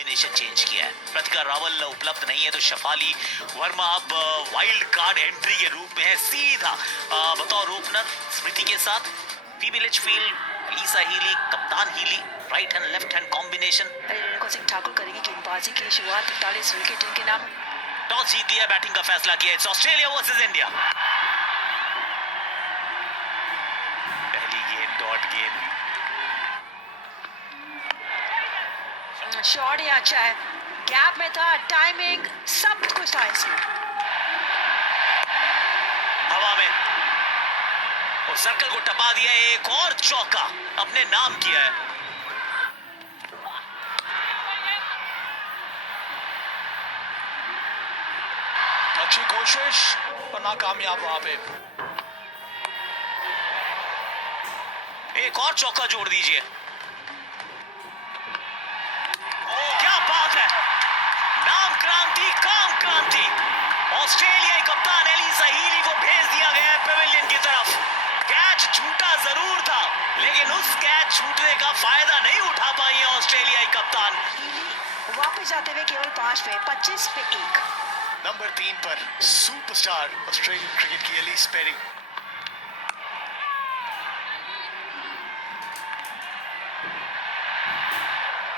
Combination change किया है। प्रतिका रावल उपलब्ध नहीं है तो शफाली वर्मा अब वाइल्ड कार्ड एंट्री के रूप में है, सीधा बतौर ओपनर स्मृति के साथ। फीबी लिचफील्ड, एलिसा हीली, कप्तान Healy, right hand left hand combination. Renuka Singh Thakur करेंगे गेंदबाजी की शुरुआत। 41 विकेट इनके नाम। टॉस जीत लिया, बैटिंग का फैसला किया। It's Australia versus India. पहली गेंद डॉट गेंद। शॉट ही अच्छा है, गैप में था, टाइमिंग सब कुछ था इसमें। हवा में और सर्कल को टपा दिया, एक और चौका अपने नाम किया है। अच्छी कोशिश पर नाकामयाब वहां पे। एक और चौका जोड़ दीजिए। क्या बात है, नाम क्रांति काम क्रांति। ऑस्ट्रेलियाई कप्तान एलिसा हीली को भेज दिया गया है पेविलियन की तरफ। कैच छूटा जरूर था, लेकिन उस कैच छूटने का फायदा नहीं उठा पाई है ऑस्ट्रेलियाई कप्तान। हीली वापस जाते हुए केवल 5 पे 25 पे 1। नंबर 3 पर सुपरस्टार ऑस्ट्रेलियन क्रिकेट की Ellyse Perry.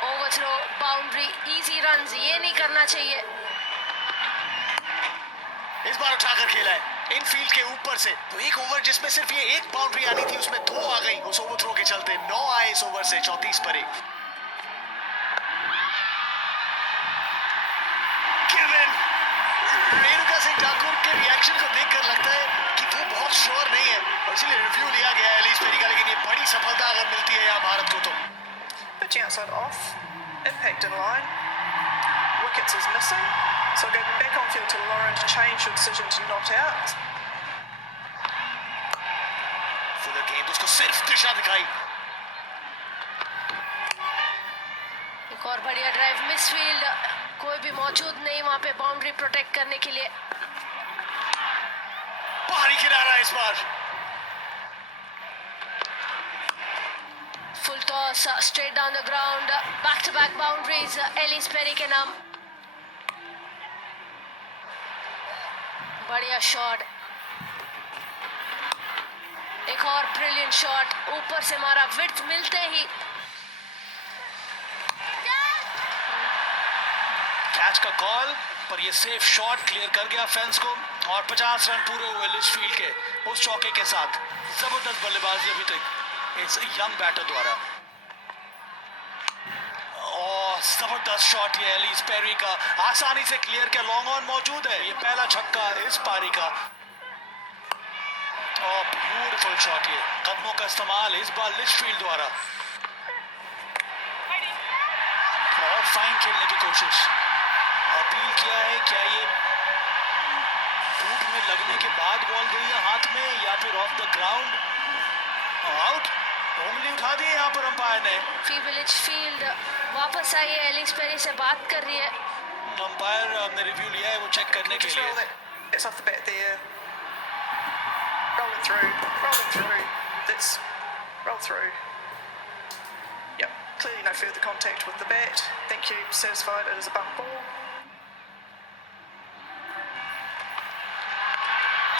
Overthrow, boundary, easy runs, ये नहीं करना चाहिए। इस बार उठाकर खेला है इनफील्ड के ऊपर से, तो एक ओवर जिसमें सिर्फ ये एक बाउंड्री आनी थी उसमें 2 आ गई उस ओवरथ्रो के चलते। 9 आए इस ओवर से 34 पर 1। रेणुका सिंह ठाकुर के रिएक्शन को देखकर लगता है कि वो बहुत श्योर नहीं है और इसलिए रिव्यू लिया गया है एलिस पेरी का। लेकिन ये बड़ी सफलता अगर मिलती है यहाँ भारत को तो। Pitching outside off, impact in line, wickets is missing, so going back on field to Lauren to change your decision to not out. फिर गेंद उसको सिर्फ दिशा दिखाई। एक और बढ़िया ड्राइव, मिसफील्ड, कोई भी मौजूद नहीं वहां पे बाउंड्री प्रोटेक्ट करने के लिए। बाहरी किनारा इस बार। Full toss, straight down the ground, back to back boundaries Ellyse Perry के नाम। बढ़िया शॉट, एक और ब्रिलियंट शॉट, ऊपर से मारा, विड्थ मिलते ही। कैच का कॉल पर ये सेफ शॉट क्लियर कर गया फेंस को और 50 रन पूरे हुए लिचफील्ड के उस चौके के साथ। जबरदस्त बल्लेबाजी अभी तक इस यंग बैटर द्वारा। और जबरदस्त शॉट ये एलिस पेरी का, आसानी से क्लियर किया, लॉन्ग ऑन मौजूद है। ये पहला छक्का इस पारी का और ब्यूटीफुल शॉट, ये कदमों का इस्तेमाल इस बार लिचफील्ड द्वारा। और फाइन खेलने की कोशिश, अपील किया है। क्या ये बूट में लगने के बाद बॉल गई है हाथ में या फिर ऑफ द ग्राउंड? आउट, उंगली उठा दी यहाँ पर अंपायर ने। फीबी लिचफील्ड वापस आई है, एलिस पेरी से बात कर रही है। अंपायर ने रिव्यू लिया है वो चेक करने के Just roll लिए। that. It's off the bat there. Rolling through, rolling through. That's roll through. Yep, clearly no further contact with the bat. Thank you, satisfied it is a bump ball.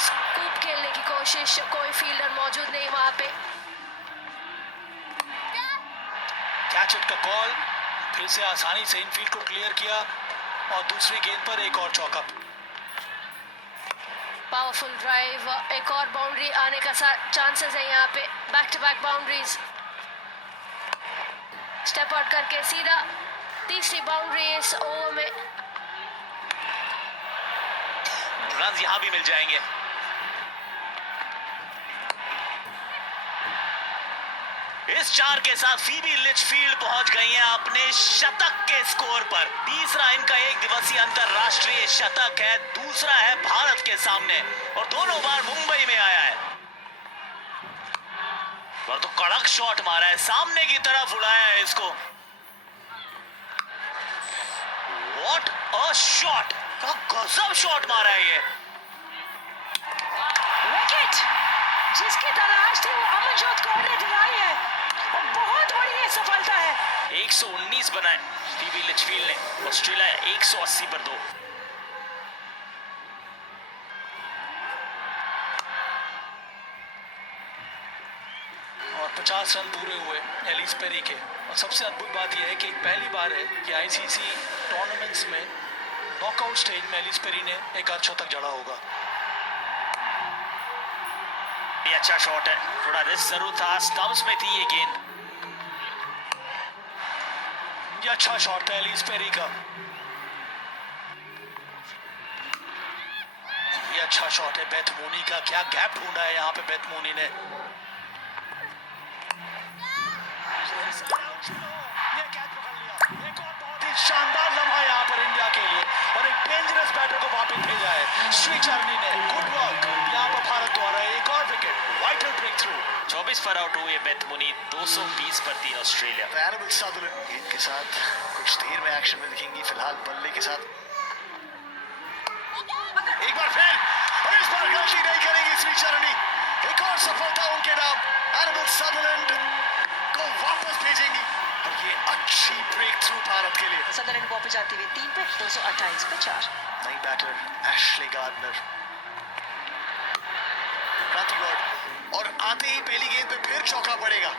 Scoop खेलने की कोशिश, कोई fielder मौजूद नहीं वहां पे। Catch it का call, फिर से आसानी से इनफील्ड को क्लियर किया और दूसरी गेंद पर एक और चौका। पावरफुल ड्राइव, एक और बाउंड्री आने का चांसेस है यहाँ पे। Back to back boundaries, step out करके सीधा तीसरी बाउंड्री इस ओवर में। रन यहां भी मिल जाएंगे। इस 4 के साथ फीबी लिचफील्ड पहुंच गई हैं अपने शतक के स्कोर पर। तीसरा इनका एक दिवसीय अंतरराष्ट्रीय शतक है, दूसरा है भारत के सामने और दोनों बार मुंबई में आया है। पर तो कड़क शॉट मारा है, सामने की तरफ उड़ाया है इसको। व्हाट अ शॉट, क्या गजब शॉट मारा है ये। विकेट जिसकी तलाश थी वो अमनजोत कौर ने दिलाई है। और बहुत बड़ी ये सफलता है। 119 बनाए स्टीवी लिचफील्ड ने, ऑस्ट्रेलिया 180 पर 2। और 50 रन पूरे हुए एलिस पेरी के। और सबसे अद्भुत बात यह है कि पहली बार है कि आईसीसी टूर्नामेंट्स में नॉकआउट स्टेज में एलिस पेरी ने एक अर्धशतक जड़ा होगा। ये अच्छा शॉट है, थोड़ा रिस्क जरूर था, स्टंप्स में थी ये गेंद। ये अच्छा शॉट है एलिस पेरी का। ये अच्छा शॉट है बेथ मूनी का। क्या गैप ढूंढा है यहाँ पे बेथ मूनी ने। ये कैच पकड़ लिया। एक और बहुत ही शानदार लम्हा यहाँ पर इंडिया के लिए और एक डेंजरस बैटर को वापस भेजा है श्रीचरणी ने। गुड वर्क यहाँ पर भारत द्वारा एक और विकेट, वाइटल ब्रेक थ्रू। 24 पर आउट हुए बेथ मूनी, 220 पर 3 ऑस्ट्रेलिया। एनिमल सदरलैंड गेंद के साथ कुछ देर में एक्शन में दिखेंगी, फिलहाल बल्ले के साथ एक बार फिर, और इस बार गलती नहीं करेंगी श्रीचरणी। एक और सफलता उनके नाम। एनिमल सदरलैंड को वापस भेजेंगी और ये अच्छी ब्रेक थ्रू भारत के लिए। सदरलैंड वापस जाती हुई 3 पे, 228 पे 4। नई बैटर एशले गार्डनर, क्रांति गौड़, और आते ही पहली गेंद पे फिर चौका पड़ेगा।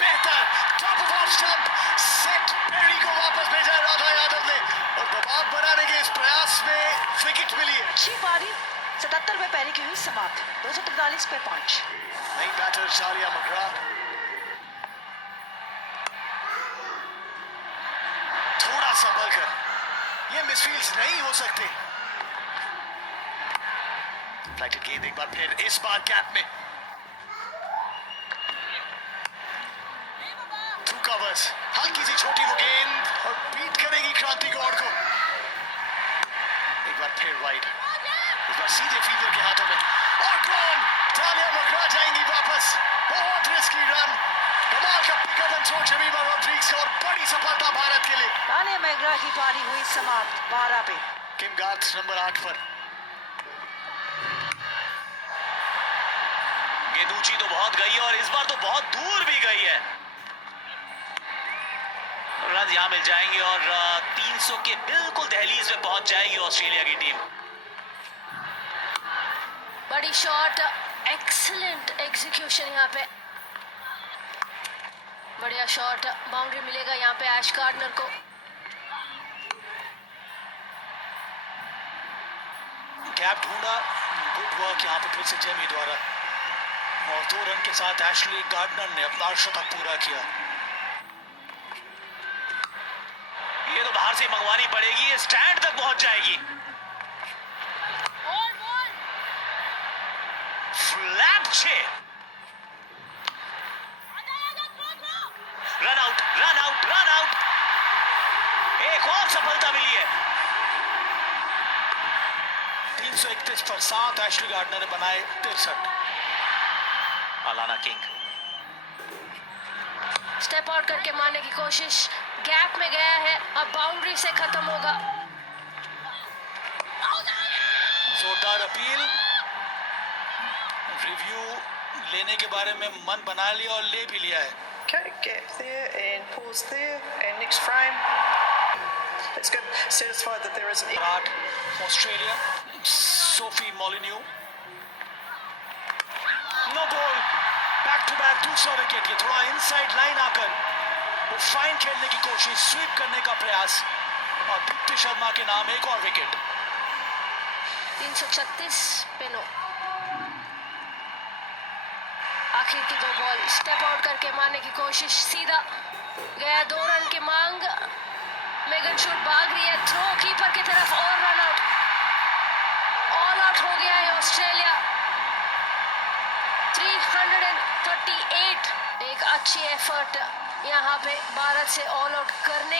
बेहतर top of off stump set, Perry को वापस भेजा है राधा यादव ने और दबाव बनाने के इस प्रयास में विकेट मिली है। अच्छी पारी 77 पे पैरी की हुई समाप्त, 243 पे 5। नई बैटर शारिया मगरा, थोड़ा संभल कर, ये मिसफील्ड्स नहीं हो सकते। फ्लाइटेड गेंद एक बार फिर, इस बार गैप में थ्रू कवर्स, हल्की सी छोटी वो गेंद और बीट करेगी क्रांति गौड़ को। एक बार फिर वाइड, इस बार सीधे फील्डर के हाथों में और कौन, डालिया मगरा जाएंगी वापस। बहुत रिस्की रन, कमाल का pickup and throw Jemimah Rodrigues का और बड़ी सफलता भारत के लिए। डालिया मगरा की पारी हुई समाप्त 12 पे। किम गार्थ नंबर 8 पर। गेंद ऊंची तो बहुत गई है और इस बार तो बहुत दूर भी गई है। रन यहां मिल जाएंगे और 300 के बिल्कुल दहलीज में पहुंच जाएगी ऑस्ट्रेलिया की टीम। बड़ी शॉट, एक्सीलेंट एग्जीक्यूशन यहाँ पे, बढ़िया शॉट, बाउंड्री मिलेगा यहाँ पे ऐश गार्डनर को। गैप ढूंढा, गुड वर्क यहाँ पे फिर से जेमी द्वारा और 2 रन के साथ एशले गार्डनर ने अपना अर्धशतक पूरा किया। ये तो बाहर से मंगवानी पड़ेगी, ये स्टैंड तक पहुंच जाएगी। Flat 6, run out, run out, run out. एक और सफलता मिली है। 331 पर 7 एशले गार्डनर ने बनाए 63। अलाना किंग स्टेप आउट करके मारने की कोशिश, गैप में गया है, अब बाउंड्री से खत्म होगा। जोरदार अपील, रिव्यू लेने के बारे में मन बना लिया और ले भी लिया है। Okay, gap there and pause there and next frame. It's good. Satisfied that there is an. 8 Australia, Sophie Molineux, no ball, back to back दूसरा विकेट। ये थोड़ा इनसाइड लाइन आकर वो फाइन खेलने की कोशिश, स्वीप करने का प्रयास और दीप्ति शर्मा के नाम एक और विकेट। 336 पे 9। आखिर की 2 बॉल, स्टेप आउट करके मारने की कोशिश, सीधा गया, 2 रन की मांग। मेगन शूट भाग रही है, थ्रो कीपर की तरफ और रन आउट। ऑल आउट हो गया है ऑस्ट्रेलिया। 338, एक अच्छी एफर्ट यहाँ पे भारत से ऑल आउट करने